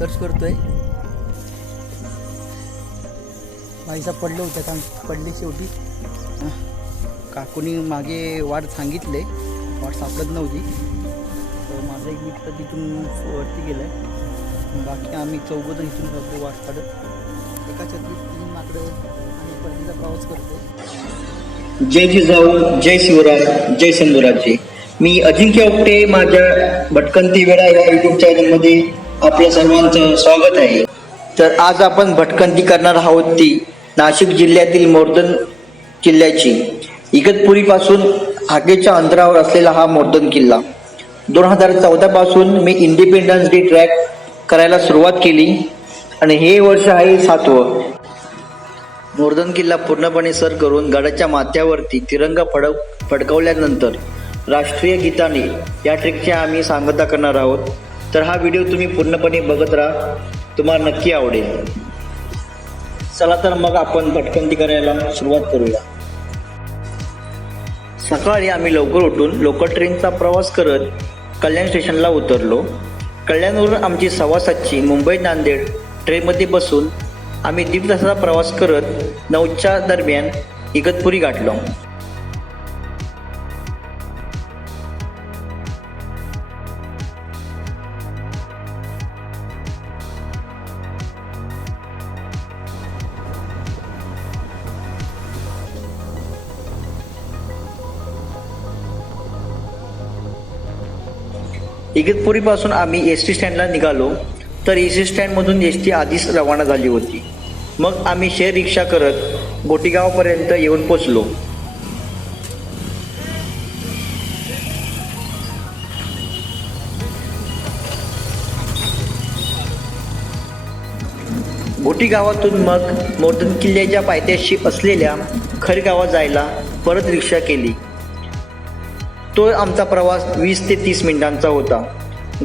Search करतोय. भाईसा पडले होते का पडले शेवटी. काकूनी मागे वाट सांगितले, वाट सापडत नव्हती. तर माझा एक मित्र तिथून वरती गेलाय. बाकी आम्ही चौघजण इथून जातो वाट काढत. एका छत्रीत 3 माकडं आणि परतीचा प्रवास करतोय. जय जिजाऊ, जय शिवराय, जय शंभूराजे. मी अजिंक्य उपटे. माझ्या भटकंती वेळा या युट्यूब चॅनलमध्ये आपल्या सर्वांचं स्वागत आहे. तर आज आपण भटकंती करणार आहोत ती नाशिक जिल्ह्यातील मोर्धन किल्ल्याची. इगतपुरीपासून हाकेच्या अंतरावर असलेला हा मोर्धन किल्ला 2014 पासून मी इंडिपेंडन्स डे ट्रॅक करायला सुरुवात केली आणि हे वर्ष आहे 7वं. मोर्धन किल्ला पूर्णपणे सर करून गडाच्या माथ्यावरती तिरंगा फडकवल्यानंतर राष्ट्रीय गीताने या ट्रेकची आम्ही सांगता करणार आहोत. तर हा व्हिडिओ तुम्ही पूर्णपणे बघत राहा, तुम्हाला नक्की आवडेल. चला तर मग आपण भटकंती करायला सुरुवात करूया. सकाळी आम्ही लवकर उठून लोकल ट्रेनचा प्रवास करत कल्याण स्टेशनला उतरलो. कल्याणवरून आमची 7:15ची मुंबई नांदेड ट्रेनमध्ये बसून आम्ही 1.5 तासाचा प्रवास करत 9च्या दरम्यान इगतपुरी गाठलो. इगतपुरीपासून आम्ही एस.टी. स्टँडला निघालो. तर एस.टी. स्टँडमधून एस.टी. आधीच रवाना झाली होती. मग आम्ही शेअर रिक्षा करत गोटीगावापर्यंत येऊन पोचलो. गोटी गावातून मग मोर्धन किल्ल्याच्या पायथ्याशी असलेल्या खरगावात जायला परत रिक्षा केली. तो आमचा प्रवास 20 ते 30 मिनिटांचा होता.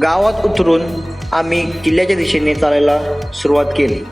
गावात उतरून आम्ही किल्ल्याच्या दिशेने चालायला सुरुवात केली.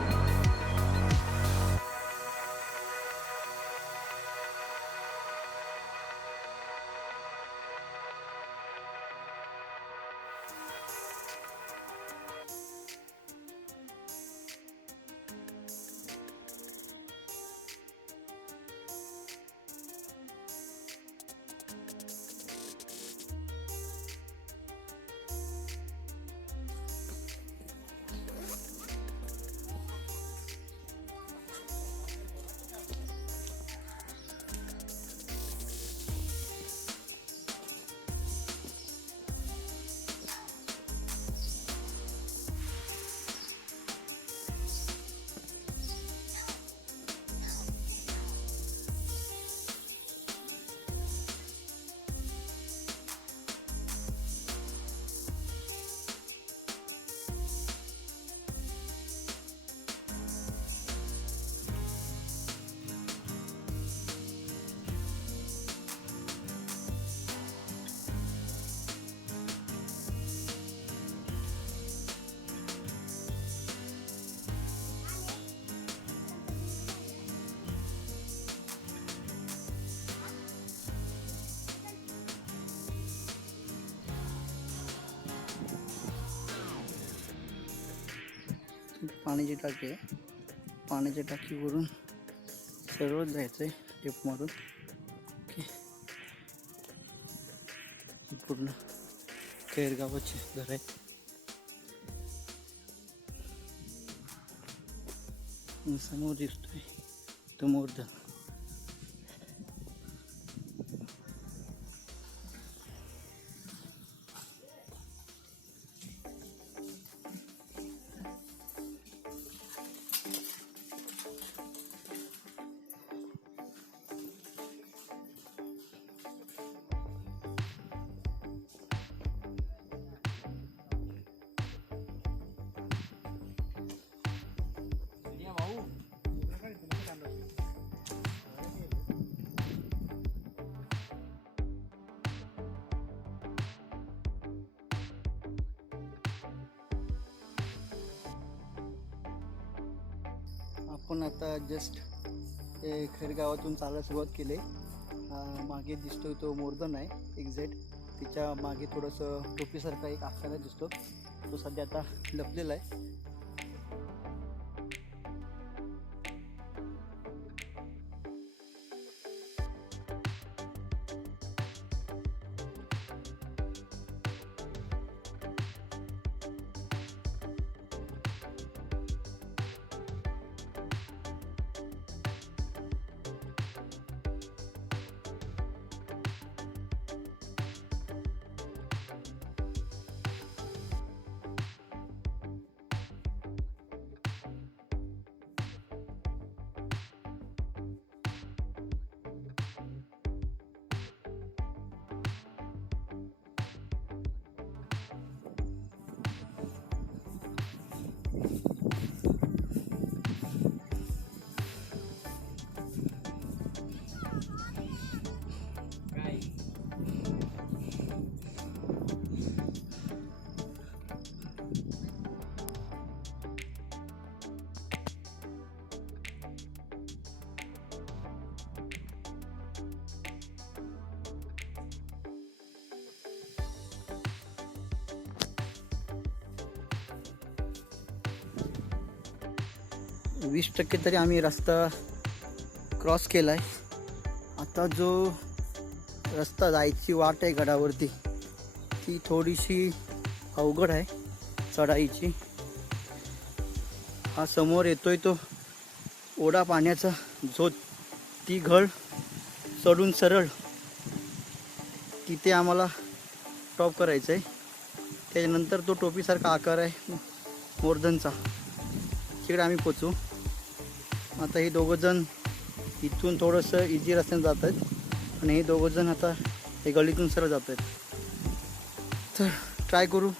पाण्याची टाकी आहे. पाण्याच्या टाकीवरून सरळ जायचं आहे टेप मारून. ओके, पूर्ण खैरगावाचे घर आहे. समोर दिसतोय तो मोर्धन. आपण आता जस्ट खैरगावातून चालायला सुरुवात केली. मागे दिसतोय तो मोर्धन आहे एक्झॅक्ट. तिच्या मागे थोडंसं टोपीसारखा एक आकारा दिसतो. तो सध्या आता लपलेला आहे. 20% तरी आम्ही रस्ता क्रॉस केला आहे. आता जो रस्ता जायची वाट आहे गडावरती ती थोडीशी अवघड आहे चढाईची. हा समोर येतोय तो ओढा पाण्याचा, जो ती घळ चढून सरळ तिथे आम्हाला टॉप करायचं आहे. त्याच्यानंतर तो टोपीसारखा आकार आहे मोर्धनचा, तिकडे आम्ही पोचू. आता हे दोघंजण इथून थोडंसं इझी रस्त्याने जात आहेत आणि हे दोघंजण आता हे गलीतून सरळ जात आहेत. तर ट्राय करू.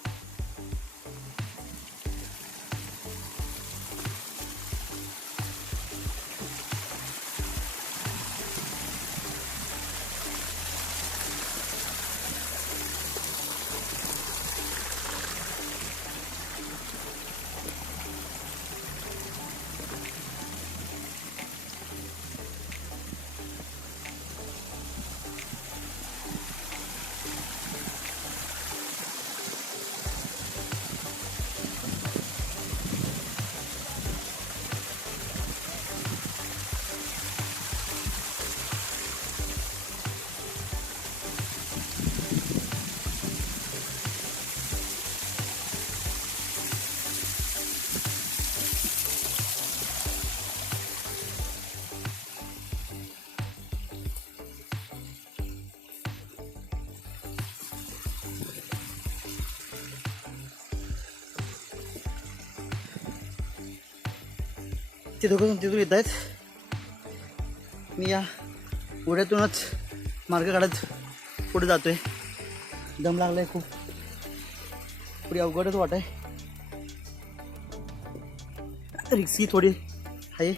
ते दोघं तिथून येत आहेत. मी या ओढ्यातूनच मार्ग काढत पुढे जातोय. दम लागलाय खूप, पुढे अवघडच वाट आहे, रिक्सी थोडी आहे.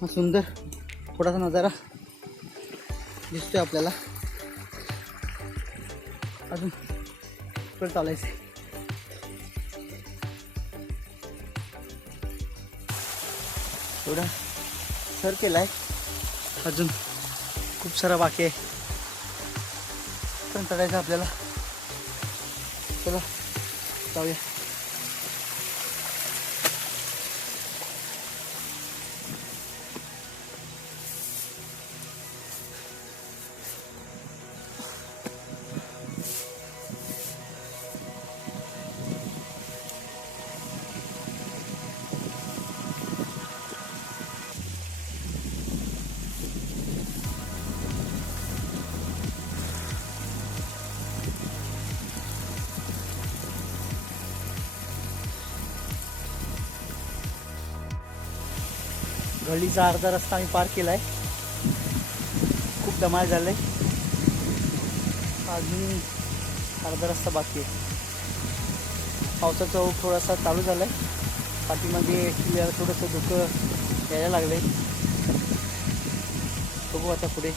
हा सुंदर थोडासा नजारा दिसतोय आपल्याला. अजून पुढे चालायचं. थोडा सर केलाय, अजून खूप सारा बाकी आहे पण चढायचं आपल्याला. चला जाऊया. गल्लीचा अर्धा रस्ता आम्ही पार केला आहे. खूप धमाल झालं आहे. अजून अर्धा रस्ता बाकी आहे. पावसाचा ओघ थोडासा चालू झाला आहे. पाठीमागे थोडंसं धुकं यायला लागलं आहे. बघू आता पुढे.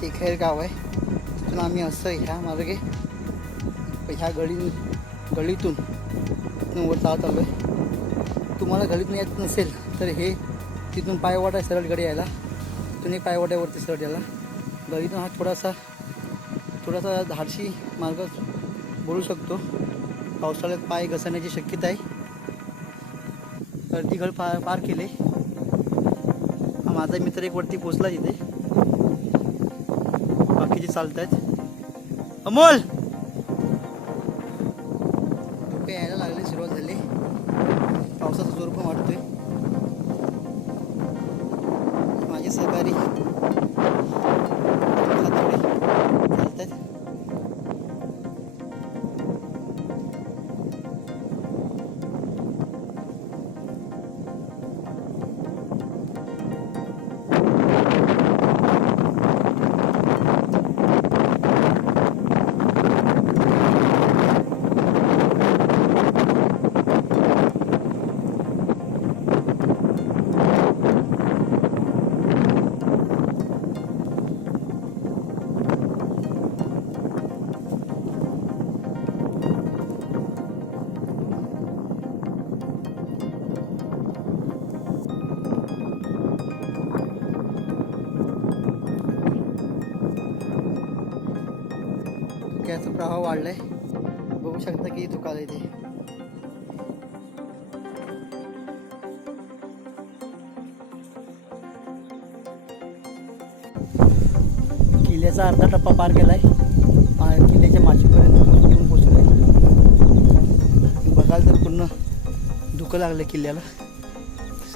ते खैर गाव आहे. तिथून आम्ही असं ह्या मार्गे ह्या गळीतून वर चालत आलो आहे. तुम्हाला गळीतून येत नसेल तर हे तिथून पायवाट आहे सरळ गडी यायला. तिथून पायवाट्यावरती सरळ यायला. गळीतून हा थोडासा धाडशी मार्ग बोलू शकतो. पावसाळ्यात पाय घसरण्याची शक्यता आहे. अर्धी गळ पार केले. हा माझा मित्र एक वरती पोचला तिथे. बाकीचे चालत आहेत. अमोल धुके यायला लागले, सुरुवात झाली. पावसाचा जोर पण वाढतोय. माझे सहकारी चालत आहेत. धुक्याचा प्रवाह वाढलाय, बघू शकता की धुकाला इथे. किल्ल्याचा अर्धा टप्पा पार केलाय, किल्ल्याच्या माचीपर्यंत येऊन पोचलोय. बघाल तर पूर्ण धुकं लागलं किल्ल्याला,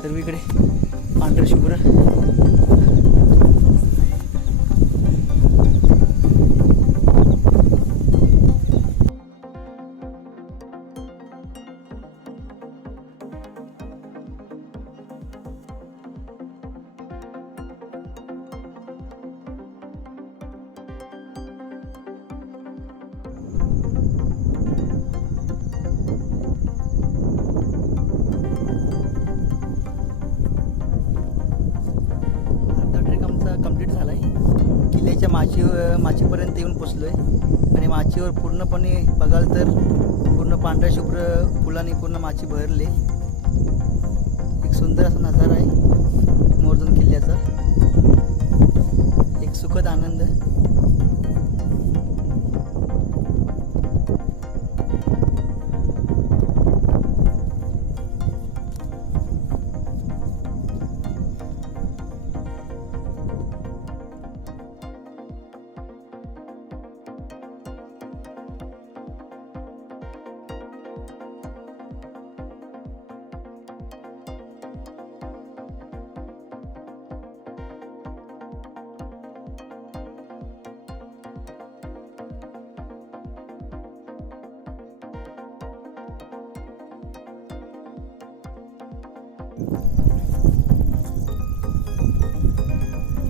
सर्वीकडे पांढरं शुभ्र. कंप्लीट झाला आहे. किल्ल्याच्या माचीपर्यंत येऊन पोचलो आहे आणि माचीवर पूर्णपणे बघाल तर पूर्ण पांढऱ्या शुभ्र फुलांनी पूर्ण माची भरले. एक सुंदर असा नजारा आहे मोरधन किल्ल्याचा, एक सुखद आनंद.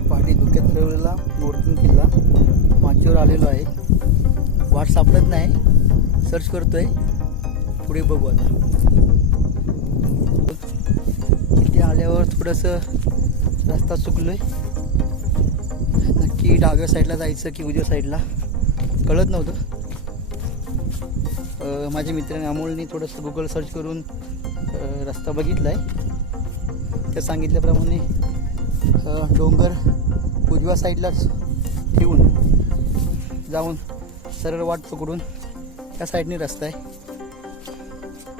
पहाटे धुक्यात हरवलेला मोरधन किल्ला माचीवर आलेलो आहे. वाट सापडत नाही, सर्च करतोय, पुढे बघू आता. इथे आल्यावर थोडंसं रस्ता चुकलोय, नक्की डाव्या साईडला जायचं की उजव्या साईडला कळत नव्हतं. माझ्या मित्राने अमोलने थोडंसं गुगल सर्च करून रस्ता बघितला आहे. त्या सांगितल्याप्रमाणे डोंगर उजव्या साईडलाच ठेवून जाऊन सरळ वाट पकडून त्या साईडने रस्ता आहे.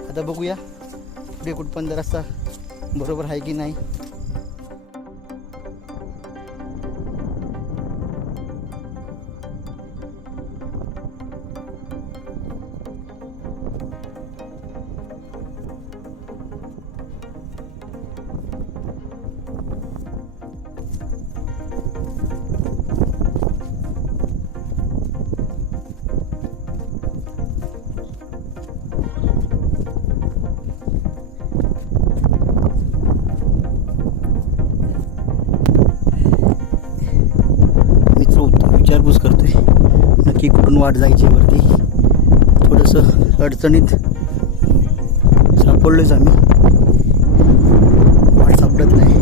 आता बघूया पुढे कुठपर्यंत रस्ता बरोबर आहे की नाही. विचारपूस करतोय नक्की कुठून वाट जायची वरती. थोडंसं अडचणीत सापडलोच आम्ही, वाट सापडत नाही.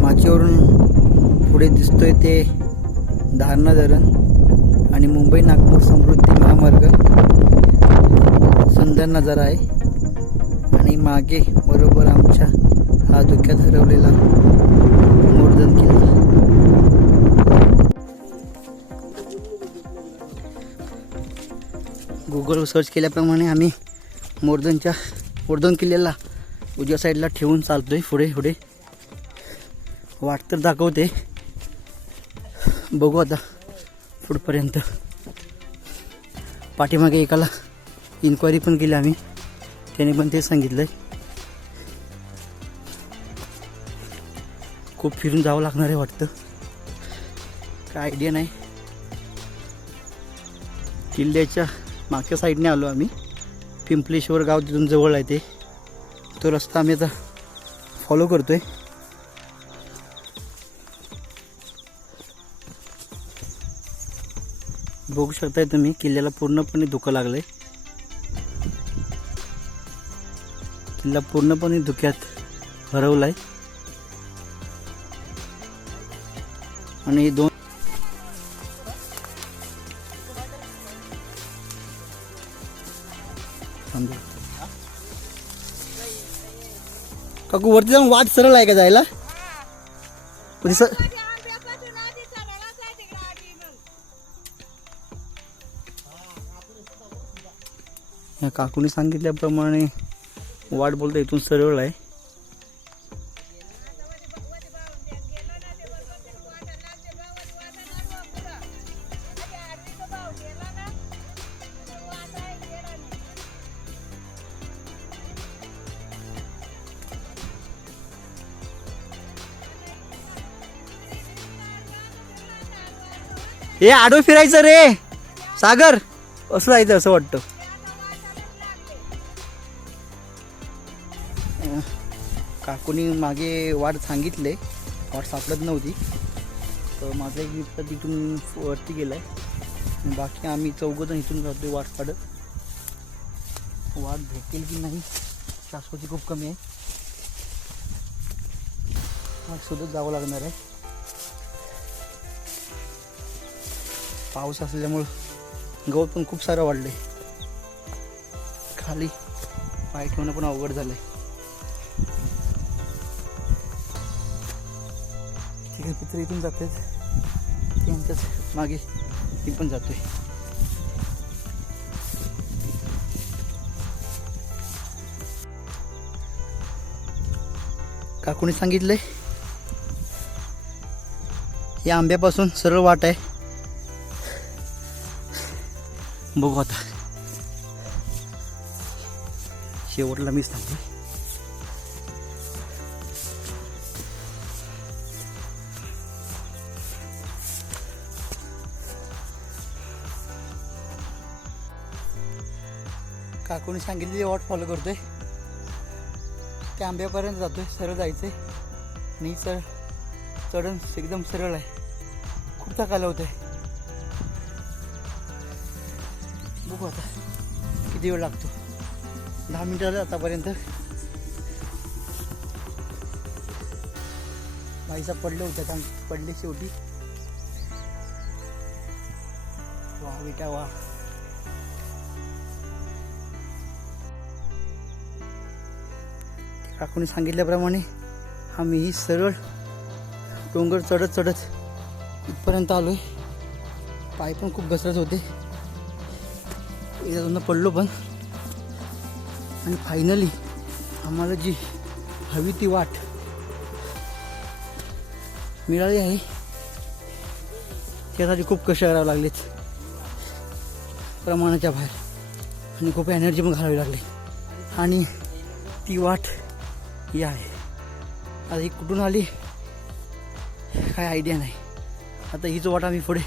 माचीवरून पुढे दिसतोय ते धारणा धरण आणि मुंबई नागपूर समृद्धी महामार्ग. सुंदर नजारा आहे आणि मागे बरोबर आमच्या हा धुक्यात हरवलेला मोरधन किल्ला. गुगल सर्च केल्याप्रमाणे आम्ही मोरधन किल्ल्याला उजव्या साईडला ठेवून चालतोय. पुढे वाट तर दाखवते, बघू आता पुढपर्यंत. पाठीमागे एकाला इन्क्वायरी पण केली आम्ही, त्याने पण ते सांगितलंय खूप फिरून जावं लागणार आहे वाटतं, काय आयडिया नाही. किल्ल्याच्या मागच्या साईडने आलो आम्ही. पिंपलेश्वर गाव तिथून जवळ आहे ते, तो रस्ता आम्ही आता फॉलो करतोय. बघू शकताय तुम्ही किल्ल्याला पूर्णपणे धुकं लागलंय. किल्ला पूर्णपणे धुक्यात हरवलाय आणि दोन काकू वरती जाऊन वाट सरळ आहे का जायला? या काकूने सांगितल्याप्रमाणे वाट बोलते इथून सरळ आहे. हे आडवं फिरायचं रे सागर, असं जायचं असं वाटतं. काकूनी मागे वाट सांगितले, वाट सापडत नव्हती, तर माझा एक मित्र तिथून वरती गेलाय. बाकी आम्ही चौघजण इथून जातोय वाट काढत. वाट भेटेल की नाही शाश्वती खूप कमी आहे. वाट शोधत जावं लागणार आहे. पाऊस असल्यामुळं गवत पण खूप सारं वाढलंय. खाली पाय ठेवणं पण अवघड झालंय. ठीक आहे, पित्र इथून जाते, त्यांच्याच मागे मी पण जातोय. काकूने सांगितलंय या आंब्यापासून सरळ वाट आहे. बघू आता, शेवटला मीच थांबलोय. काकूने सांगितलेली वाट फॉलो करतोय. त्या आंब्यापर्यंत जातोय, सरळ जायचंय. आणि चढण एकदम सरळ आहे. खूप थकायला होतंय. बघू आता किती वेळ लागतो. 10 मिनिटं झालं आतापर्यंत. बाईचा पडले होत्या, कारण पडले शेवटी. वा बेटा वा. काकूने सांगितल्याप्रमाणे आम्ही सरळ डोंगर चढत इथपर्यंत आलोय. पाय पण खूप घसरत होते, एकदा पडलो पण. आणि फायनली आम्हाला जी हवी ती वाट मिळाली आहे. त्यासाठी खूप कष्ट करावे लागलेत, प्रमाणाच्या बाहेर. आणि खूप एनर्जी पण घालावी लागली. आणि ती वाट ही आहे. आता ही कुठून आली काय आयडिया नाही. आता हीच वाट आम्ही पुढे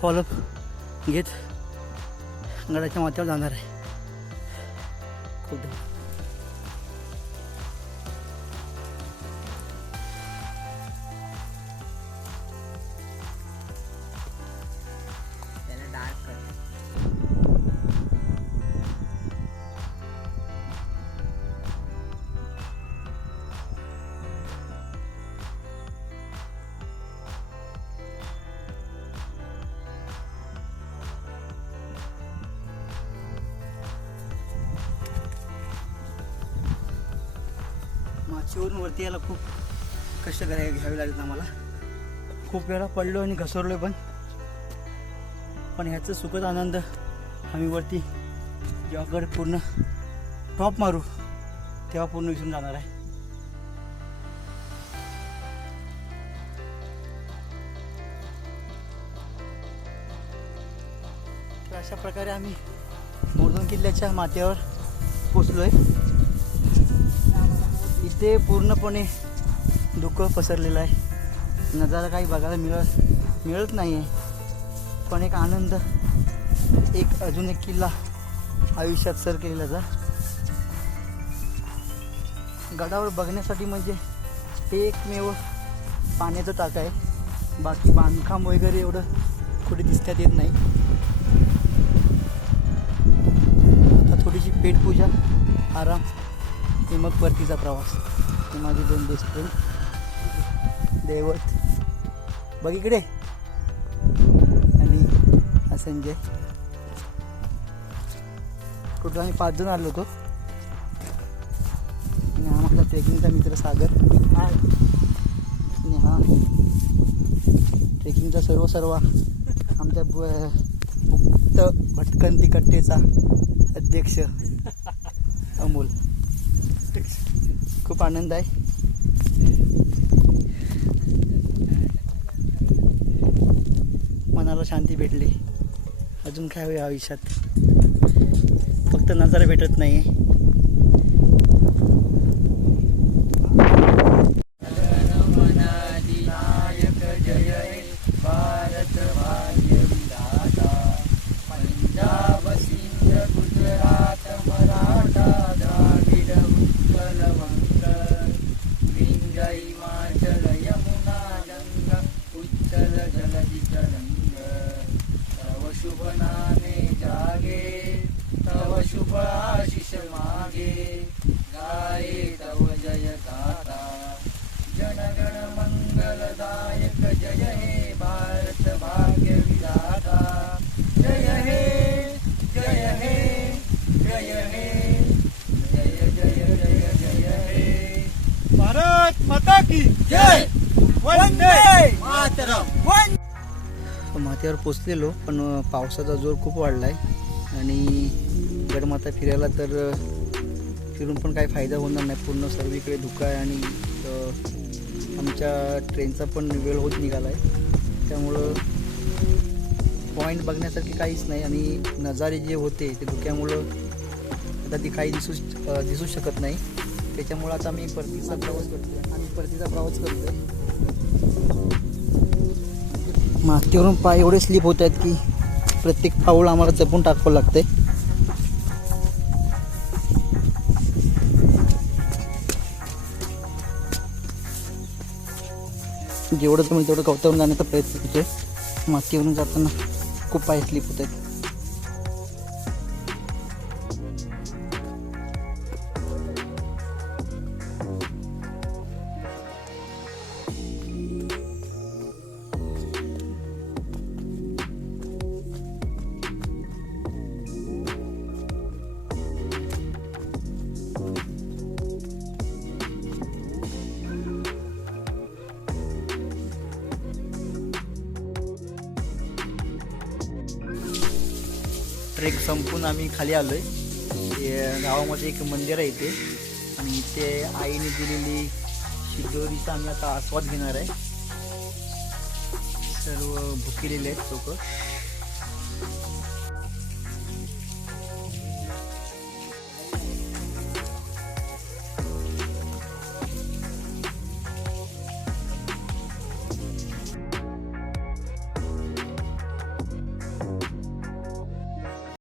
फॉलोअप घेत गडाच्या माथ्यावर जाणार आहे. खूप माचीवरून वरती यायला खूप कष्ट घ्यावे लागतात आम्हाला. खूप वेळा पडलो आणि घसरलोय पण ह्याचं सुखद आनंद आम्ही वरती जेव्हा पूर्ण टॉप मारू तेव्हा पूर्ण विसरून जाणार आहे. तर अशा प्रकारे आम्ही मोरधन किल्ल्याच्या माथ्यावर पोचलोय. इथे पूर्णपणे धुकं पसरलेलं आहे. नजारा काही बघायला मिळत नाही आहे. पण एक आनंद, अजून एक किल्ला आयुष्यात सर केलेला. गडावर बघण्यासाठी म्हणजे एकमेव पाण्याचं टाक आहे. बाकी बांधकाम वगैरे एवढं कुठे दिसण्यात येत नाही. आता थोडीशी पेटपूजा, आराम, आणि मग परतीचा प्रवास. हे माझे 2 बेस्ट फ्रेंड दैवत बघ इकडे, आणि हा संजय. कुठं आम्ही 5 जण आलो होतो. आणि आम्हाला आपला ट्रेकिंगचा मित्र सागर आणि हा ट्रेकिंगचा सर्व आमच्या मुक्त भटकंती कट्टेचा अध्यक्ष अमोल. खूप आनंद आहे. मनाला शांती भेटली. अजून काय हवे आयुष्यात, फक्त नजारा भेटत नाही. शुभ आशीष मागे गाये तव जय गाथा जनगण मंगलदायक जय हे भारत भाग्य विधाता जय हे जय हे जय हे जय जय जय जय हे भारत माता की जय वंदे मातरम. माथ्यावर पोचलेलो पण पावसाचा जोर खूप वाढलाय आणि गडमाथा फिरायला तर फिरून पण काही फायदा होणार नाही. पूर्ण सर्वीकडे धुका आहे आणि आमच्या ट्रेनचा पण वेळ होत निघाला आहे. त्यामुळं पॉईंट बघण्यासारखी काहीच नाही आणि नजारे जे होते ते धुक्यामुळं आता ती काही दिसू शकत नाही. त्याच्यामुळं आता आम्ही परतीचा प्रवास करतोय. मातीवरून पाय एवढे स्लिप होत आहेत की प्रत्येक पाऊल आम्हाला जपून टाकावं लागतंय. जेवढं जमेल तेवढं गवतावरून जाण्याचा प्रयत्न करतोय. मातीवरून जाताना खूप पाय स्लिप होत आहेत. ट्रेक संपून आम्ही खाली आलोय. गावामध्ये एक मंदिर आहे इथे आणि इथे आईने दिलेली शिदोरीचा आम्ही आता आस्वाद घेणार आहे. सर्व भुकेलेले आहेत लोक.